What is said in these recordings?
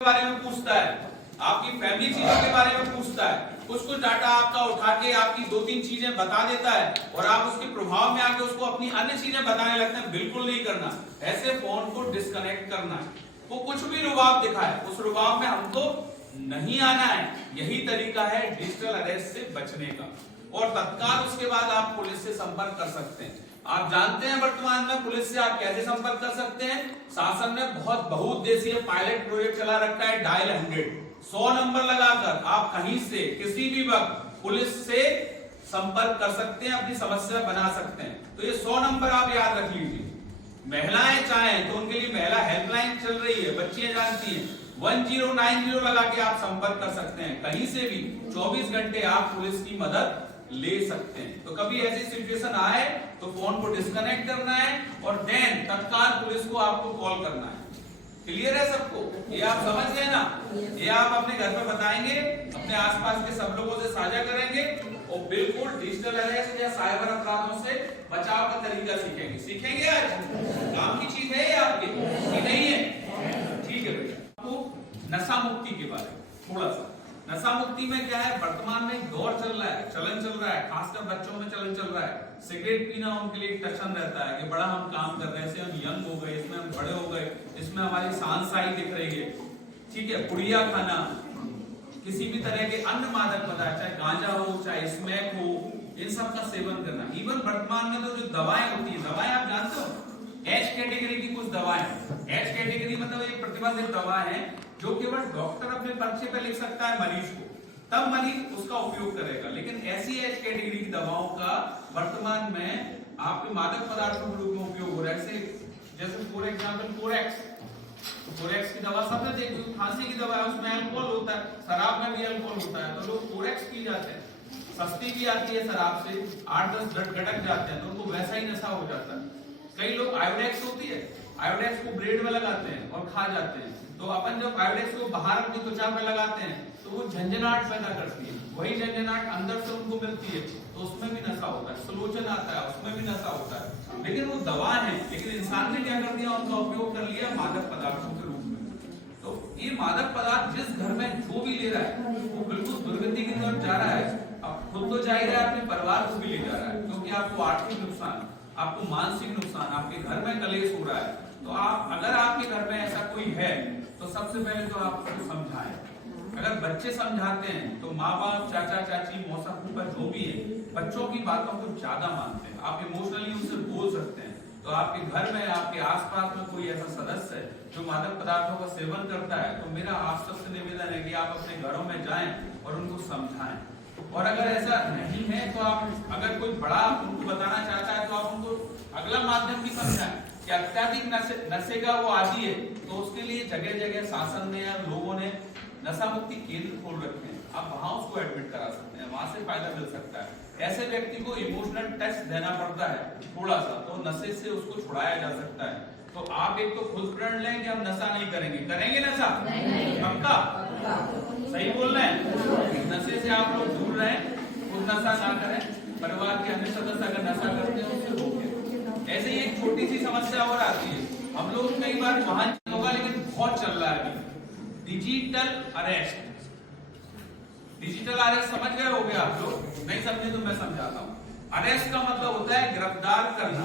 बारे में पूछता है, आपकी फैमिली चीजों के बारे में पूछता है, कुछ डाटा आपका उठा के आपकी 2-3 चीजें बता देता है और आप उसके प्रभाव में आके उसको अपनी अन्य चीजें बताने लगते हैं। बिल्कुल नहीं करना, ऐसे फोन को डिस्कनेक्ट करना है। वो कुछ भी रुबाब दिखाए, उस रुबाब में हमको नहीं आना है। यही तरीका है डिजिटल अरेस्ट से बचने का। और तत्काल उसके बाद आप पुलिस से संपर्क कर सकते हैं। आप जानते हैं वर्तमान में पुलिस से आप कैसे संपर्क कर सकते हैं। शासन ने बहुत बहुउद्देशीय पायलट प्रोजेक्ट चला रखा है, डायल 100 नंबर लगाकर आप कहीं से किसी भी वक्त पुलिस से संपर्क कर सकते हैं, अपनी समस्या बना सकते हैं। तो ये 100 नंबर आप याद रख लीजिए। महिलाएं चाहें तो उनके लिए महिला हेल्पलाइन चल रही है, बच्चियां जानती हैं। 1090 लगा के आप संपर्क कर सकते हैं, कहीं से भी 24 घंटे आप पुलिस की मदद ले सकते हैं। तो कभी ऐसी सिचुएशन आए तो फोन को डिस्कनेक्ट करना है और देन तत्काल पुलिस को आपको कॉल करना है। क्लियर है सबको? ये आप समझ गए ना? ये आप अपने घर पे बताएंगे, अपने आसपास के सब लोगों से साझा करेंगे और बिल्कुल डिजिटल अरेस्ट या साइबर अपराधों से बचाव का तरीका सीखेंगे। सीखेंगे आज? काम की चीज है ये आपकी कि नहीं है? ठीक है बेटा। आपको नशा मुक्ति के बारे में थोड़ा सा, नशा मुक्ति में क्या है, वर्तमान में एक दौर चल रहा है, चलन चल रहा है, खासकर बच्चों में चलन चल रहा है। सिगरेट पीना उनके लिए टशन रहता है कि बड़ा हम काम कर रहे हैं, हम यंग हो गए, इसमें हम बड़े हो गए, इसमें हमारी सांसाई दिख रही है। ठीक है, पुड़िया खाना, किसी भी तरह के अन्य मादक पदार्थ, चाहे गांजा हो चाहे स्मैक हो, इन सब का सेवन करना। इवन वर्तमान में तो जो दवाएं होती है, दवाएं आप जानते हो, एच कैटेगरी की कुछ दवाएं, एच कैटेगरी मतलब ये प्रतिबंधित दवा है जो केवल डॉक्टर अपने पर्चे पे लिख सकता है मरीज को, तब मरीज उसका उपयोग करेगा। लेकिन ऐसी एच कैटेगरी की दवाओं का वर्तमान में आपके मादक पदार्थों के रूप में उपयोग हो रहा है। जैसे फॉर एग्जांपल कोरेक्स की दवा सबने देखी, खांसी की दवा है, उसमें अल्कोहल होता है, शराब में भी अल्कोहल होता है, तो लोग कोरेक्स पी जाते हैं। सस्ती भी आती है शराब से, 8-10 गटक जाते हैं तो उनको वैसा ही नशा हो जाता है। कई लोग आयोडेक्स होती है, आयोडेक्स को ब्रेड में लगाते हैं और खा जाते हैं। तो अपन जब आयोडेक्स को बाहर अपनी त्वचा पे लगाते हैं तो वो झंझनाहट पैदा करती है, वही झंझनाहट अंदर से उनको मिलती है तो उसमें भी नशा होता है, सुलोचन आता है, उसमें भी नशा होता है। लेकिन वो दवा है, लेकिन इंसान ने क्या कर दिया, उनका उपयोग कर लिया मादक पदार्थों के रूप में। तो ये मादक पदार्थ जिस घर में जो भी ले रहा है वो बिल्कुल दुर्गति की तरफ जा रहा है। अब खुद तो जा ही रहा है, अपने परिवार को भी ले जा रहा है, क्योंकि आपको आर्थिक नुकसान, आपको मानसिक नुकसान, आपके घर में कलेश हो रहा है। तो आप अगर आपके घर में ऐसा कोई है तो सबसे पहले तो आप उसको समझाएं। अगर बच्चे समझाते हैं तो माँ बाप, चाचा चाची, मौसा फूफा जो भी है, बच्चों की बातों को ज्यादा मानते हैं। आप इमोशनली उनसे बोल सकते हैं। तो आपके घर में, आपके आसपास में कोई ऐसा सदस्य है जो मादक पदार्थों का सेवन करता है तो मेरा आप सबसे निवेदन है कि आप अपने घरों में जाएं और उनको समझाएं। और अगर ऐसा नहीं है तो आप, अगर कोई बड़ा उनको बताना चाहता है तो आप उनको अगला माध्यम भी समझाएं कि अत्यधिक नशे का वो आदी है तो उसके लिए जगह जगह शासन ने या लोगों ने नशा मुक्ति केंद्र खोल रखे हैं। आप वहां उसको एडमिट करा सकते हैं, वहां से फायदा मिल सकता है। ऐसे व्यक्ति को इमोशनल टच देना पड़ता है थोड़ा सा, तो नशे से उसको छुड़ाया जा सकता है। तो आप एक तो खुद प्रण लें कि हम नशा नहीं करेंगे। करेंगे नशा? पक्का? सही बोल रहे हैं? नशे से आप लोग दूर रहें, खुद नशा ना करें, परिवार के अन्य सदस्य अगर नशा करते हैं उससे रोकें। ऐसे ही एक छोटी सी समस्या और आती है, हम लोग कई बार वहां होगा लेकिन बहुत चल रहा है डिजिटल अरेस्ट। डिजिटल अरेस्ट समझ गए होंगे आप लोग? नहीं समझे तो मैं समझाता हूँ। अरेस्ट का मतलब होता है गिरफ्तार करना।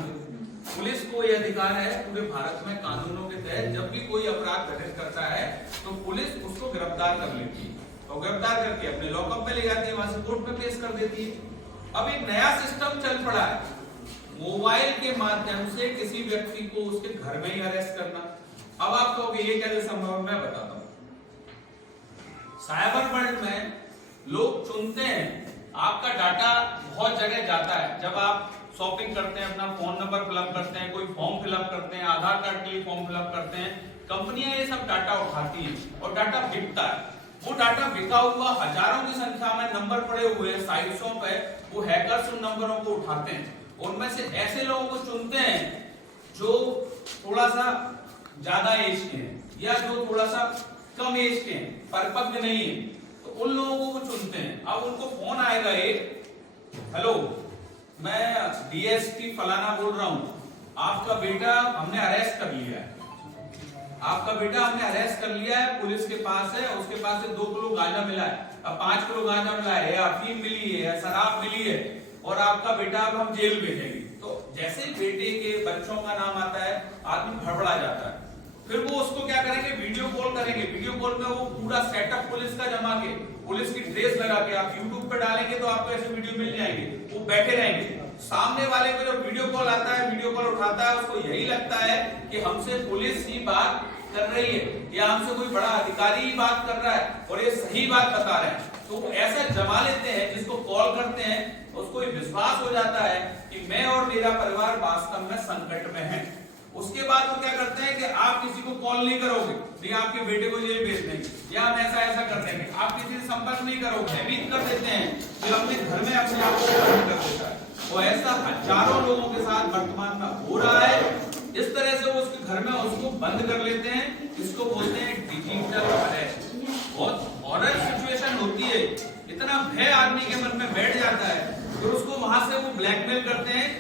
पुलिस को यह अधिकार है पूरे भारत में कानूनों के तहत, जब भी कोई अपराध घटित करता है तो पुलिस उसको गिरफ्तार कर लेती है और गिरफ्तार करके अपने लॉकअप में ले जाती है, वहां से कोर्ट में पेश कर देती है। अब एक नया सिस्टम चल पड़ा है, मोबाइल के माध्यम से किसी व्यक्ति को उसके घर में ही अरेस्ट करना। अब आप कहोगे ये कैसे संभव है? मैं बताता हूं। साइबर वर्ल्ड में लोग चुनते हैं, आपका डाटा बहुत जगह जाता है। जब आप शॉपिंग करते हैं, अपना फोन नंबर फिलअप करते हैं, कोई फॉर्म फिलअप करते हैं, आधार कार्ड के लिए फॉर्म फिलअप करते हैं, कंपनियां ये सब डाटा उठाती हैं और डाटा बिकता है। वो डाटा बिका हुआ हजारों की संख्या में नंबर पड़े हुए हैं साइट्सों पे, वो हैकर्स उन नंबरों को उठाते हैं। उनमें से ऐसे लोगों को चुनते हैं जो थोड़ा सा ज्यादा एज के हैं या जो थोड़ा सा कम एज के हैं, परिपक्व नहीं है, तो उन लोगों को चुनते हैं। अब उनको फोन आएगा एक, हेलो मैं डीएसपी फलाना बोल रहा हूं, आपका बेटा हमने अरेस्ट कर लिया है। आपका बेटा हमने अरेस्ट कर लिया है, पुलिस के पास है, उसके पास से 2 किलो गांजा मिला है, अब 5 किलो गांजा मिला है, या अफीम मिली है, या शराब मिली है, और आपका बेटा अब हम जेल भेजेंगे। तो जैसे बेटे के बच्चों का नाम आता है आदमी भड़बड़ा जाता है। फिर वो उसको क्या करेंगे, वीडियो कॉल करेंगे, वीडियो कॉल में वो पूरा सेटअप पुलिस का जमा के, पुलिस की ड्रेस लगा के, आप यूट्यूब पे डालेंगे तो आपको ऐसे वीडियो मिल जाएंगे, वो बैठे रहेंगे। सामने वाले को जब वीडियो कॉल आता है, वीडियो कॉल उठाता है, उसको यही लगता है कि हमसे पुलिस ही बात कर रही है, या हमसे कोई बड़ा अधिकारी ही बात कर रहा है और ये सही बात बता रहे हैं। तो वो ऐसा जमा लेते हैं, जिसको कॉल करते हैं उसको विश्वास हो जाता है कि मैं और मेरा परिवार वास्तव में संकट में है। उसके बाद वो क्या करते हैं कि आप किसी को कॉल नहीं करोगे, नहीं आपके बेटे को जेल भेज देंगे, या हम ऐसा ऐसा कर देंगे, आप किसी से संपर्क नहीं करोगे, भयभीत कर देते हैं कि अपने घर में अपने आप को बंद कर देता है। वो ऐसा हजारों लोगों के साथ वर्तमान में हो रहा है। इस तरह से वो उसके घर में उसको बंद कर लेते हैं, इसको बोलते हैं डिजिटल अरेस्ट। बहुत हॉरर सिचुएशन होती है, इतना भय आदमी के मन में बैठ जाता है, फिर उसको वहां से वो ब्लैकमेल करते हैं